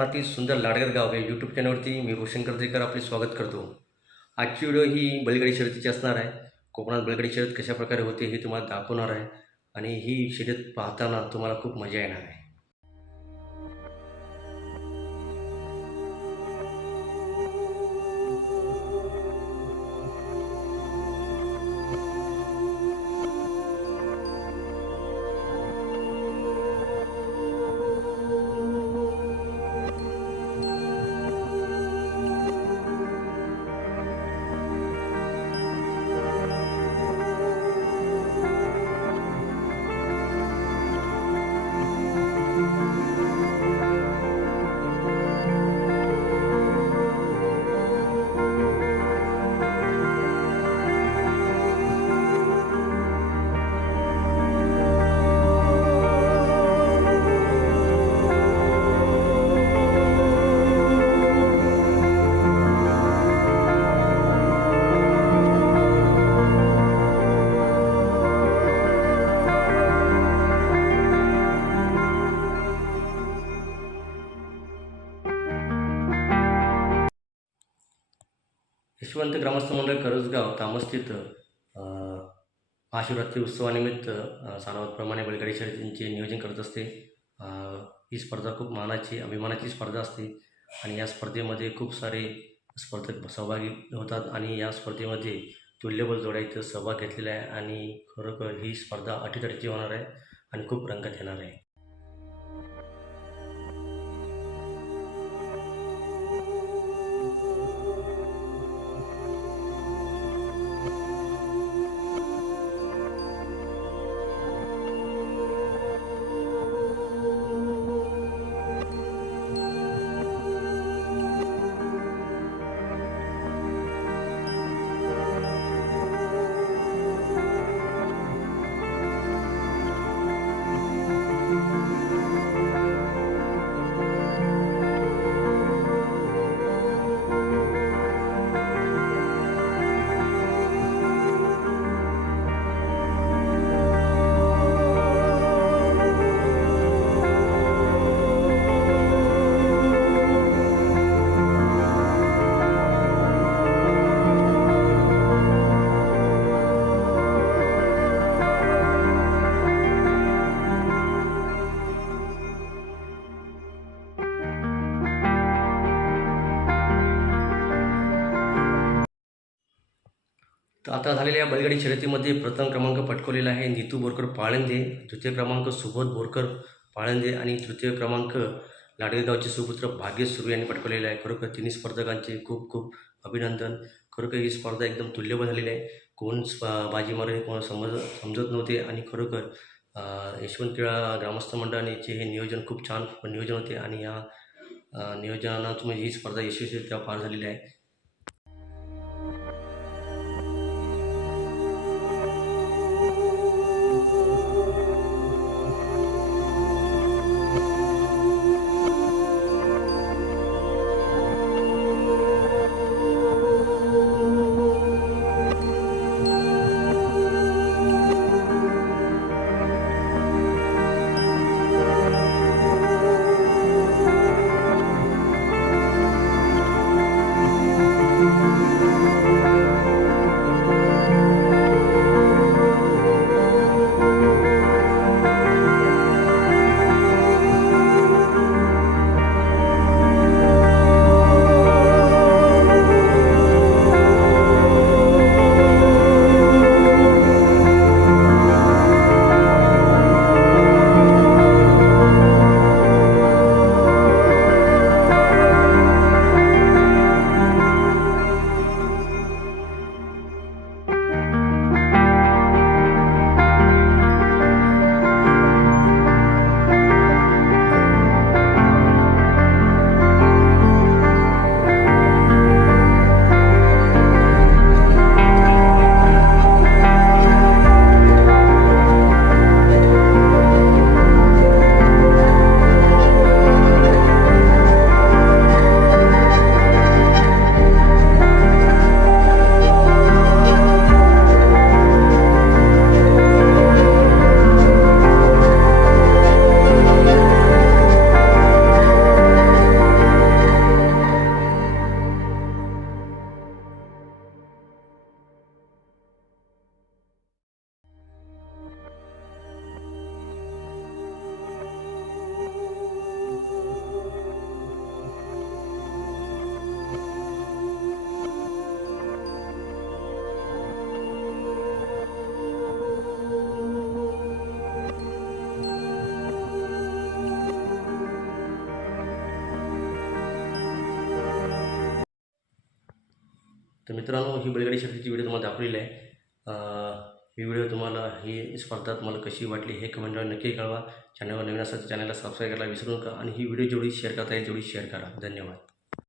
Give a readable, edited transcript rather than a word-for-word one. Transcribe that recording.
कोकणातील सुंदर लाडगर गाव या यूट्यूब चॅनलवरती मी रोशन कर्जेकर आपले स्वागत करतो. आजची व्हिडिओ ही बैलगाडी शर्यतीची असणार आहे. कोकणात बैलगाडी शर्यत कशाप्रकारे होते हे तुम्हाला दाखवणार आहे आणि ही शर्यत पाहताना तुम्हाला खूप मजा येणार आहे. यशवंत ग्रामस्थ मंडळ करजगाव तामस्थित महाशिवरात्री उत्सवानिमित्त सालाबादप्रमाणे बैलगाडी शर्यतींचे नियोजन करत असते. ही स्पर्धा खूप मानाची अभिमानाची स्पर्धा असते आणि या स्पर्धेमध्ये खूप सारे स्पर्धक सहभागी होतात आणि या स्पर्धेमध्ये तुल्यबळ जोड्या इथं सहभाग घेतलेला आहे आणि खरोखर ही स्पर्धा अटीतटीची होणार आहे आणि खूप रंगत येणार आहे. तर आता झालेल्या बैलगाडी शर्यतीमध्ये प्रथम क्रमांक पटकवलेला आहे नीतू बोरकर पाळंदे, द्वितीय क्रमांक सुबोध बोरकर पाळंदे आणि तृतीय क्रमांक लाडगेगावचे सुपुत्र भाग्येश सुरू यांनी पटकवलेला आहे. खरोखर तिन्ही स्पर्धकांचे खूप खूप अभिनंदन. खरोखर ही स्पर्धा एकदम तुल्यबळ झालेली आहे. कोण बाजी मारेल हे कोण समजत नव्हते आणि खरोखर यशवंत ग्रामस्थ मंडळाचे हे नियोजन खूप छान नियोजन होते आणि या नियोजनातून ही स्पर्धा यशस्वीरित्या पार झालेली आहे. तर मित्रांनो, ही बैलगाडी शर्यतीची व्हिडिओ तुम्हाला दाखवलेली आहे. ही व्हिडिओ तुम्हाला ही स्पर्धा तुम्हाला कशी वाटली हे कमेंटवर नक्की कळवा. चॅनलवर नवीन असेल तर चॅनलला सबस्क्राईब करायला विसरू नका आणि ही व्हिडिओ जेवढी शेअर करता येईल तेवढी शेअर करा. धन्यवाद.